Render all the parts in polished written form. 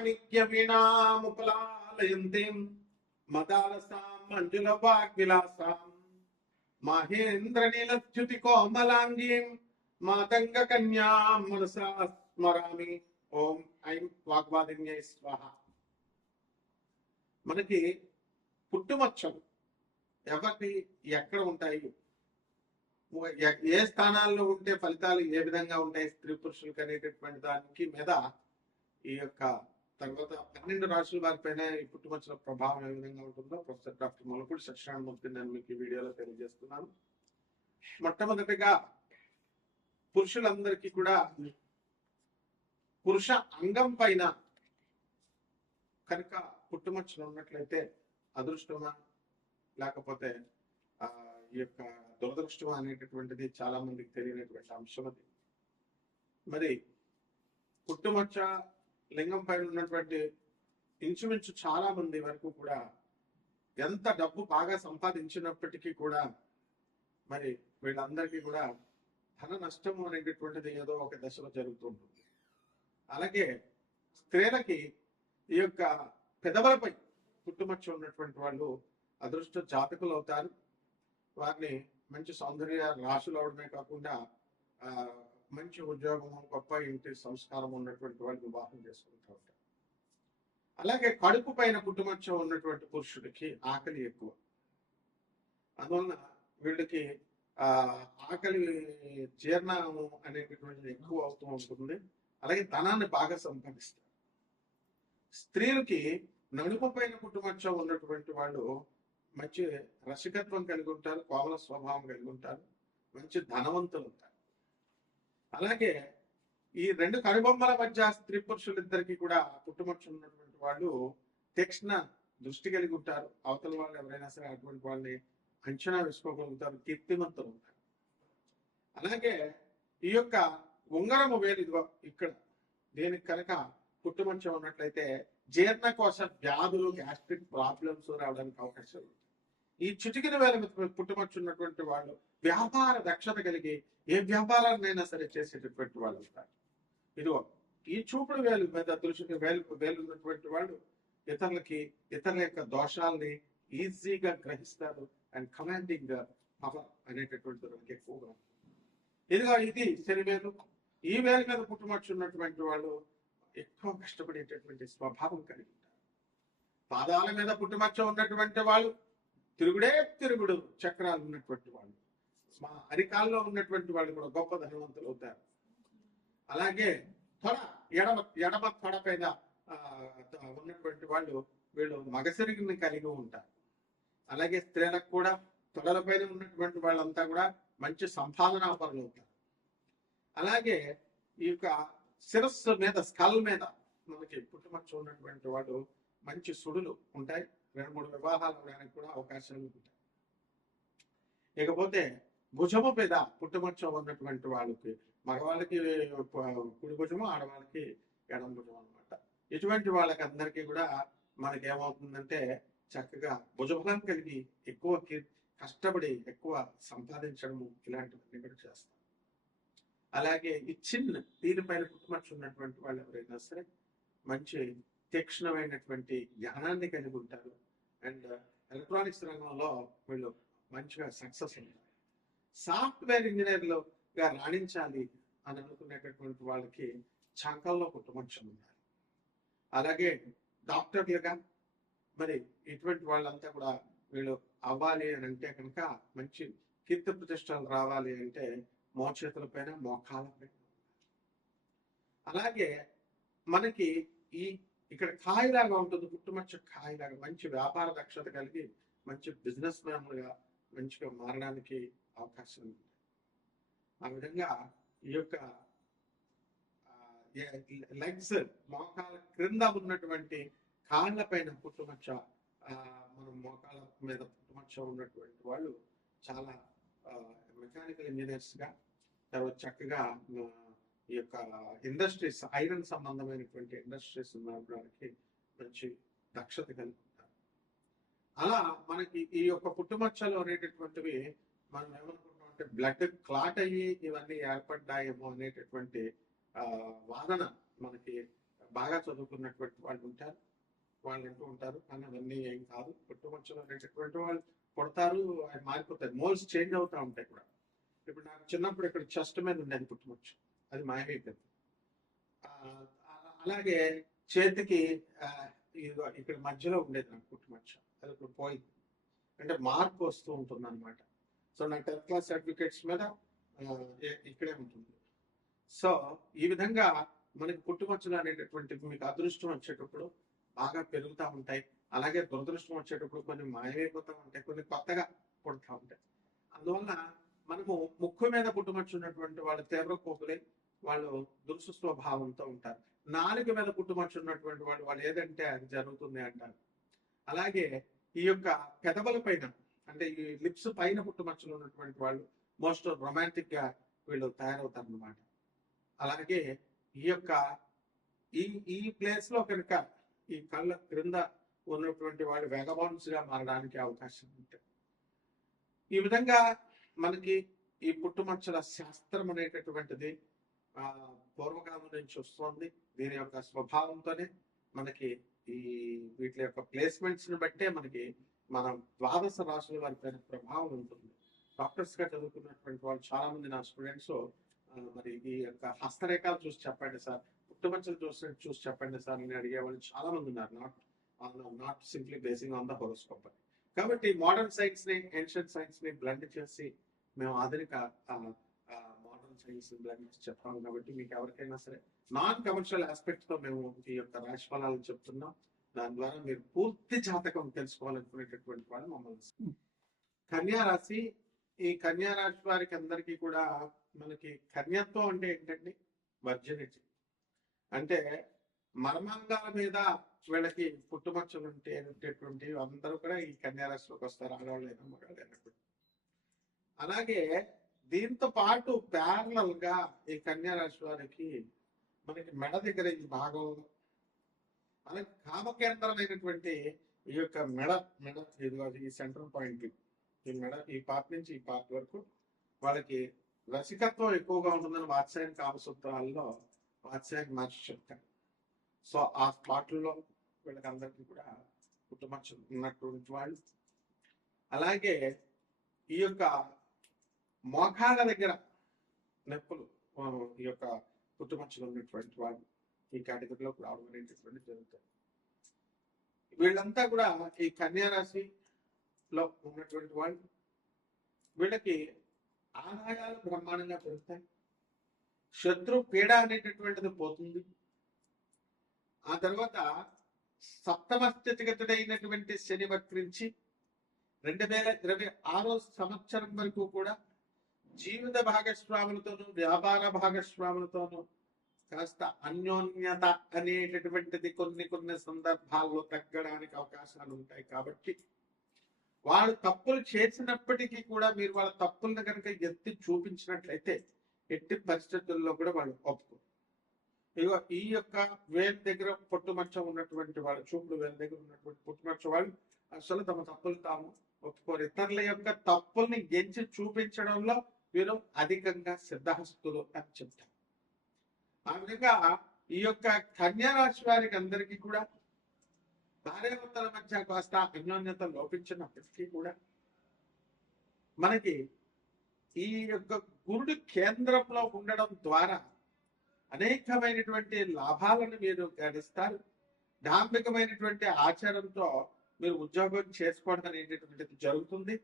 మాణిక్య వీణాముపలాలయంతీం మదాలసాం మంజుల వాగ్విలాసాం మహేంద్ర నీలచ్యుతి కోమలాంగీం మాతంగ కన్యాం మనసా స్మరామి. ఓం ఐం వాగ్వాదిన్యై స్వాహ. మనకి పుట్టుమచ్చలు ఎవరికి ఎక్కడ ఉంటాయి, ఏ స్థానాల్లో ఉంటే ఫలితాలు ఏ విధంగా ఉంటాయి స్త్రీ పురుషులకు అనేటటువంటి దానికి మీద ఈ యొక్క తర్వాత 12 రాశుల వారిపైన ఈ పుట్టుమచ్చల ప్రభావం ఏ విధంగా ఉంటుందో ప్రొఫెసర్ డాక్టర్ మొలపూడి సత్యనారాయణమూర్తి నేను మీకు ఈ వీడియోలో తెలియజేస్తున్నాను. మొట్టమొదటిగా పురుషులందరికీ కూడా పురుష అంగం పైన కనుక పుట్టుమచ్చలు ఉన్నట్లయితే అదృష్టమా లేకపోతే ఈ యొక్క దురదృష్టమా అనేటటువంటిది చాలా మందికి తెలియనటువంటి అంశం. అది మరి పుట్టుమచ్చ లింగం పైన ఉన్నటువంటి ఇంచుమించు చాలా మంది వరకు కూడా ఎంత డబ్బు బాగా సంపాదించినప్పటికీ కూడా మరి వీళ్ళందరికీ కూడా ధన నష్టము అనేటటువంటిది ఏదో ఒక దశలో జరుగుతుంటుంది. అలాగే స్త్రీలకి ఈ యొక్క పెదవులపై పుట్టుమచ్చ ఉన్నటువంటి వాళ్ళు అదృష్ట జాతకులు అవుతారు. వారిని మంచి సౌందర్య రాశులు అవడమే కాకుండా మంచి ఉద్యోగము, గొప్ప ఇంటి సంస్కారం ఉన్నటువంటి వాళ్ళు వివాహం చేసుకుంటూ ఉంటారు. అలాగే కడుపు పైన పుట్టుమచ్చ ఉన్నటువంటి పురుషుడికి ఆకలి ఎక్కువ, అందువలన వీళ్ళకి ఆకలి జీర్ణము అనేటటువంటిది ఎక్కువ అవుతూ ఉంటుంది. అలాగే ధనాన్ని బాగా సంపాదిస్తారు. స్త్రీలకి నడుము పైన పుట్టుమచ్చ ఉన్నటువంటి వాళ్ళు మంచి రసికత్వం కలిగి ఉంటారు, కోమల స్వభావం కలిగి ఉంటారు, మంచి ధనవంతులు ఉంటారు. అలాగే ఈ 2 కనుబొమ్మల మధ్య స్త్రీ పురుషులిద్దరికి కూడా పుట్టుమచ్చ ఉన్నటువంటి వాళ్ళు తీక్ష్ణ దృష్టి కలిగి ఉంటారు. అవతల వాళ్ళు ఎవరైనా సరే అటువంటి వాళ్ళని అంచనా వేసుకోగలుగుతారు, కీర్తిమంతులు ఉంటారు. అలాగే ఈ యొక్క ఉంగరము వేలు ఇదిగో ఇక్కడ దీనికి కనుక పుట్టుమచ్చ ఉన్నట్లయితే జీర్ణకోశ వ్యాధులు, గ్యాస్ట్రిక్ ప్రాబ్లమ్స్ రావడానికి అవకాశం ఉంది. ఈ చిటికిన వేల పుట్టుమచ్చ ఉన్నటువంటి వాళ్ళు వ్యాపార దక్షత కలిగి ఏ వ్యాపారాన్నైనా సరే చేసేటటువంటి వాళ్ళు ఉంటారు. ఇదిగో ఈ చూపుడు వేలు మీద దృష్టి వేలు ఉన్నటువంటి వాళ్ళు ఇతరుల యొక్క దోషాలని ఈజీగా గ్రహిస్తారు అండ్ కమాండింగ్ పవర్ అనేటటువంటి దానికి ఎక్కువగా. ఇదిగో ఇది శనివేలు. ఈ వేలు మీద పుట్టుమచ్చ ఉన్నటువంటి వాళ్ళు ఎక్కువ కష్టపడేటటువంటి స్వభావం కలిగి ఉంటారు. పాదాల మీద పుట్టుమచ్చ ఉన్నటువంటి వాళ్ళు తిరుగుడు చక్రాలు ఉన్నటువంటి వాళ్ళు, మా అరికాల్లో ఉన్నటువంటి వాళ్ళు కూడా గొప్ప ధనవంతులు అవుతారు. అలాగే ఎడమ తొడ పైన ఉన్నటువంటి వాళ్ళు వీళ్ళు మగసిరిగిని కలిగి ఉంటారు. అలాగే స్త్రీలకు కూడా తొడల పైన ఉన్నటువంటి వాళ్ళంతా కూడా మంచి సంపాదనా పరులు అవుతారు. అలాగే ఈ యొక్క శిరస్సు మీద స్కల్ మీద మనకి పుట్టుమచ్చ ఉన్నటువంటి వాడు మంచి సుడులు ఉంటాయి. 2-3 వివాహాలు అవడానికి కూడా అవకాశాలు ఉంటాయి. ఇకపోతే భుజము మీద పుట్టుమచ్చ ఉన్నటువంటి వాళ్ళకి మగవాళ్ళకి కుడి భుజము, ఆడవాళ్ళకి ఎడమ భుజం అనమాట. ఇటువంటి వాళ్ళకి అందరికీ కూడా మనకి ఏమవుతుందంటే చక్కగా భుజబలం కలిగి ఎక్కువ కష్టపడి ఎక్కువ సంపాదించడము ఇలాంటివన్నీ కూడా చేస్తారు. అలాగే ఈ దీనిపైన పుట్టుమచ్చ ఉన్నటువంటి వాళ్ళు ఎవరైనా సరే మంచి తీక్ష్ణమైనటువంటి జ్ఞానాన్ని కలిగి ఉంటారు. అండ్ ఎలక్ట్రానిక్స్ రంగంలో వీళ్ళు మంచిగా సక్సెస్ ఉంటారు. సాఫ్ట్వేర్ ఇంజనీర్లుగా రాణించాలి అని అనుకునేటటువంటి వాళ్ళకి చంకల్లో పుట్టుమచ్చ ఉండాలి. అలాగే డాక్టర్లుగా మరి ఇటువంటి వాళ్ళంతా కూడా వీళ్ళు అవ్వాలి అని అంటే కనుక మంచి కీర్తి ప్రతిష్టలు రావాలి అంటే మోచేతుల పైన, మోకాల పైన. అలాగే మనకి ఇక్కడ కాయలాగా ఉంటుంది పుట్టుమచ్చ, కాయలాగా మంచి వ్యాపార దక్షత కలిగి మంచి బిజినెస్ మ్యాన్లుగా మంచిగా మారడానికి అవకాశం ఉంది. ఆ విధంగా ఈ యొక్క లెగ్స్, మోకాల క్రింద ఉన్నటువంటి కాళ్ళ పైన పుట్టుమచ్చ, మనం మోకాల మీద పుట్టుమచ్చ ఉన్నటువంటి వాళ్ళు చాలా మెకానికల్ ఇంజనీర్స్ గా, తర్వాత చక్కగా ఈ యొక్క ఇండస్ట్రీస్, ఐరన్ సంబంధమైనటువంటి ఇండస్ట్రీస్ నడపడానికి మంచి దక్షత కలిగి ఉంటారు. అలా మనకి ఈ యొక్క పుట్టుమచ్చలు అనేటటువంటివి మనం ఏమనుకుంటాం అంటే బ్లడ్ క్లాట్ అయ్యి ఇవన్నీ ఏర్పడ్డాయేమో అనేటటువంటి వాదన మనకి బాగా చదువుకున్నటువంటి వాళ్ళు ఉంటారు, వాళ్ళు అంటూ ఉంటారు కానీ అవన్నీ ఏం కాదు. పుట్టుమచ్చలు అనేటటువంటి వాళ్ళు పుడతారు, ఆయన మారిపోతాయి, మోల్స్ చేంజ్ అవుతూ ఉంటాయి కూడా. ఇప్పుడు నాకు చిన్నప్పుడు ఇక్కడ చెస్ట్ మీద ఉండేది పుట్టుమచ్చు, అది మాయమైపోయింది. అలాగే చేతికి ఇక్కడ మధ్యలో ఉండేది నాకు పుట్టుమచ్చ, అది ఇప్పుడు పోయింది. అంటే మార్పు వస్తూ ఉంటుంది అనమాట. సో నా 10th క్లాస్ సర్టిఫికేట్స్ మీద ఇక్కడే ఉంటుంది. సో ఈ విధంగా మనకి పుట్టుమచ్చలు అనేటటువంటివి మీకు అదృష్టం వచ్చేటప్పుడు బాగా పెరుగుతూ ఉంటాయి, అలాగే దురదృష్టం వచ్చేటప్పుడు కొన్ని మాయమైపోతూ ఉంటాయి, కొన్ని కొత్తగా పుడతా ఉంటాయి. అందువల్ల మనము ముక్కు మీద పుట్టుమచ్చ ఉన్నటువంటి వాళ్ళు తీవ్ర కోపులే, వాళ్ళు దురుసు స్వభావంతో ఉంటారు. నాలుక మీద పుట్టుమచ్చ ఉన్నటువంటి వాళ్ళు ఏదంటే అది జరుగుతుంది అంటారు. అలాగే ఈ యొక్క పెదవుల పైన అంటే ఈ లిప్స్ పైన పుట్టుమచ్చలు ఉన్నటువంటి వాళ్ళు మోస్ట్ రొమాంటిక్ గా వీళ్ళు తయారవుతారు అన్నమాట. అలాగే ఈ యొక్క ఈ ప్లేస్ లో కనుక ఈ కళ్ళ క్రింద ఉన్నటువంటి వాళ్ళు వెగబాన్స్ గా మారడానికి అవకాశం ఉంటుంది. ఈ విధంగా మనకి ఈ పుట్టుమచ్చల శాస్త్రం అనేటటువంటిది పూర్వకాలం నుంచి వస్తుంది. దీని యొక్క స్వభావంతోనే మనకి ఈ వీటి యొక్క ప్లేస్మెంట్స్ ని బట్టే మనకి మన ద్వాదశ రాశుల వారి పైన ప్రభావం ఉంటుంది. డాక్టర్స్ గా చదువుకున్నటువంటి వాళ్ళు చాలా మంది నా స్టూడెంట్స్ మరి ఈ యొక్క హస్తరేఖలు చూసి చెప్పండి సార్, పుట్టుమచ్చలు చూసి చెప్పండి సార్ అని అడిగే వాళ్ళు చాలా మంది ఉన్నారు. Not simply basing on the horoscope. కాబట్టి మోడర్న్ సైన్స్ ని ఏన్షియంట్ సైన్స్ ని బ్లెండ్ చేసి మేము ఆధునిక మోడర్న్ సైన్స్ బ్లెండ్ చేసి చెప్తాము. కాబట్టి మీకు ఎవరికైనా సరే నాన్ కమర్షియల్ ఆస్పెక్ట్ తో మేము ఈ యొక్క రాశి ఫలాలను చెప్తున్నాం. దాని ద్వారా మీరు పూర్తి జాతకం తెలుసుకోవాలనుకునేటటువంటి వాళ్ళు మమ్మల్ని. కన్యా రాశి, ఈ కన్యా రాశి వారికి అందరికీ కూడా మనకి కన్యత్వం అంటే ఏంటండి, వర్జినిటీ. అంటే మర్మాంగాల మీద వీళ్ళకి పుట్టుమచ్చలు ఉండేటటువంటి అందరూ కూడా ఈ కన్యా రాశిలోకి వస్తారు, ఆడవాళ్ళైనా మగాళ్ళైనా. అలాగే దీంతో పాటు ప్యారలల్ గా ఈ కన్యా రాశి వారికి మనకి మెడ దగ్గర ఈ భాగంలో మనకి కామకేంద్రమైనటువంటి ఈ యొక్క మెడ ఈ సెంట్రల్ పాయింట్, ఈ మెడ ఈ పార్ట్ నుంచి ఈ పార్ట్ వరకు వాళ్ళకి రసికత్వం ఎక్కువగా ఉంటుందని వాత్స్యాయన కామసూత్రాల్లో వాత్స్యాయన మహర్షి చెప్తారు. సో ఆ స్పాట్లలో వీళ్ళకి అందరికీ కూడా పుట్టుమచ్చలు ఉన్నటువంటి వాళ్ళు. అలాగే ఈ యొక్క మోకాళ్ళ దగ్గర నొప్పులు, ఈ యొక్క పుట్టుమచ్చలు ఉన్నటువంటి వాళ్ళు ఈ కేటగిరీలోకి రావడం అనేటటువంటి జరుగుతాయి. వీళ్ళంతా కూడా ఈ కన్యా రాశిలో ఉన్నటువంటి వాళ్ళు, వీళ్ళకి ఆదాయాలు బ్రహ్మాండంగా పెరుగుతాయి, శత్రు పీడ అనేటటువంటిది పోతుంది. ఆ తర్వాత సప్తమ స్థితిగతుడైనటువంటి శని వక్రించి 2026 సంవత్సరం వరకు కూడా జీవిత భాగస్వాములతోనూ వ్యాపార భాగస్వాములతోనూ కాస్త అన్యోన్యత అనేటటువంటిది కొన్ని సందర్భాల్లో తగ్గడానికి అవకాశాలు ఉంటాయి. కాబట్టి వాళ్ళు తప్పులు చేసినప్పటికీ కూడా మీరు వాళ్ళ తప్పులను కనుక ఎత్తి చూపించినట్లయితే ఎట్టి పరిస్థితుల్లో కూడా వాళ్ళు ఒప్పుకోరు. ఇగో ఈ యొక్క వేలు దగ్గర పుట్టుమచ్చ ఉన్నటువంటి వాళ్ళు, చూపుడు వేలు దగ్గర ఉన్నటువంటి పుట్టుమచ్చ వాళ్ళు అసలు తమ తప్పులు తాము ఒప్పుకోరు. ఇతరుల యొక్క తప్పుల్ని ఎంచి చూపించడంలో వీరు అధికంగా సిద్ధహస్తులు అని చెప్తారు. ఆ విధంగా ఈ యొక్క కన్యా రాశి వారికి అందరికీ కూడా భార్యాభర్తల మధ్య కాస్త అన్యోన్యత లోపించినప్పటికీ కూడా మనకి ఈ యొక్క గురుడు కేంద్రంలో ఉండడం ద్వారా అనేకమైనటువంటి లాభాలను మీరు గడిస్తారు. డాంబికమైనటువంటి ఆచారంతో మీరు ఉద్యోగం చేసుకోవడం అనేటటువంటిది జరుగుతుంది.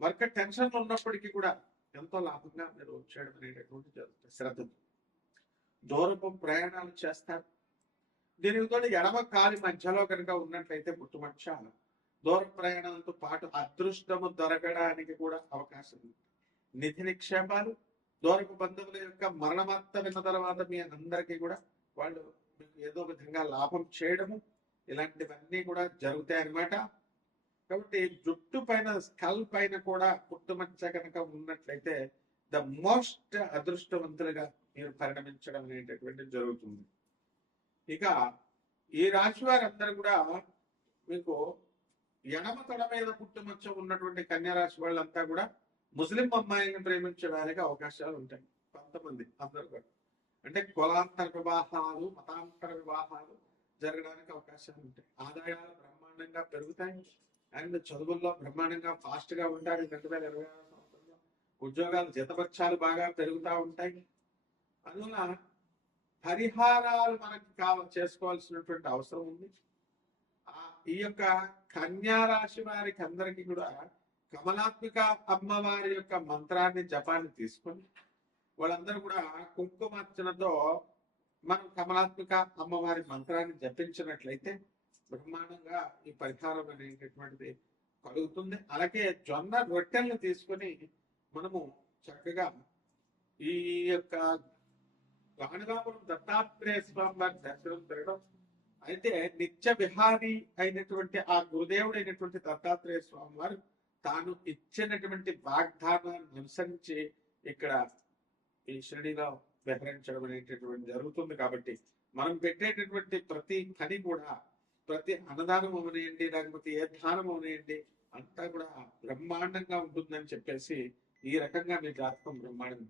వర్క్ టెన్షన్ ఉన్నప్పటికీ కూడా ఎంతో లాభంగా మీరు చేయడం అనేటటువంటి జరుగుతుంది. శ్రద్ధతో దూరపు ప్రయాణాలు చేస్తారు. దీనితో ఎడమ కాలి మధ్యలో కనుక ఉన్నట్లయితే పుట్టుమచ్చ దూర ప్రయాణంతో పాటు అదృష్టము దొరకడానికి కూడా అవకాశం ఉంది. నిధి నిక్షేపాలు, దూరపు బంధువుల యొక్క మరణవార్త విన్న తర్వాత మీ అందరికీ కూడా వాళ్ళు మీకు ఏదో విధంగా లాభం చేయడము ఇలాంటివన్నీ కూడా జరుగుతాయి అన్నమాట. కాబట్టి జుట్టు పైన స్కల్ పైన కూడా పుట్టుమచ్చ కనుక ఉన్నట్లయితే ద మోస్ట్ అదృష్టవంతులుగా మీరు పరిణమించడం అనేటటువంటి జరుగుతుంది. ఇక ఈ రాశి వారందరూ కూడా మీకు ఎడమ తొడ మీద పుట్టుమచ్చ ఉన్నటువంటి కన్యా రాశి వాళ్ళంతా కూడా ముస్లిం అమ్మాయిని ప్రేమించడానికి అవకాశాలు ఉంటాయి కొంతమంది, అందరూ కూడా. అంటే కులాంతర వివాహాలు, మతాంతర వివాహాలు జరగడానికి అవకాశాలు ఉంటాయి. ఆదాయాలు బ్రహ్మాండంగా పెరుగుతాయి. అండ్ చదువుల్లో బ్రహ్మాండంగా ఫాస్ట్ గా ఉంటారు. 2026 సంవత్సరంలో ఉద్యోగాలు, జీతభత్యాలు బాగా పెరుగుతూ ఉంటాయి. అందువల్ల పరిహారాలు మనకి చేసుకోవాల్సినటువంటి అవసరం ఉంది. ఈ యొక్క కన్యా రాశి వారికి అందరికీ కూడా కమలాత్మిక అమ్మవారి యొక్క మంత్రాన్ని, జపాన్ని తీసుకొని వాళ్ళందరూ కూడా కుంకుమార్చనతో మనం కమలాత్మిక అమ్మవారి మంత్రాన్ని జపించినట్లయితే బ్రహ్మాండంగా ఈ పరిహారం అనేటటువంటిది కలుగుతుంది. అలాగే జొన్న రొట్టెలను తీసుకొని మనము చక్కగా ఈ యొక్క గాణగాపురం దత్తాత్రేయ స్వామి వారి దర్శనం తిరగడం, అయితే నిత్య విహారి అయినటువంటి ఆ గురుదేవుడు అయినటువంటి దత్తాత్రేయ స్వామి వారు తాను ఇచ్చినటువంటి వాగ్దానాన్ని అనుసరించి ఇక్కడ ఈ షిరిడీలో విహరించడం అనేటటువంటి జరుగుతుంది. కాబట్టి మనం పెట్టేటటువంటి ప్రతి కని కూడా, ప్రతి అన్నదానం అవనేయండి, లేకపోతే ఏ దానం అవనేయండి, అంతా కూడా బ్రహ్మాండంగా ఉంటుందని చెప్పేసి ఈ రకంగా మీ జాతకం బ్రహ్మాండం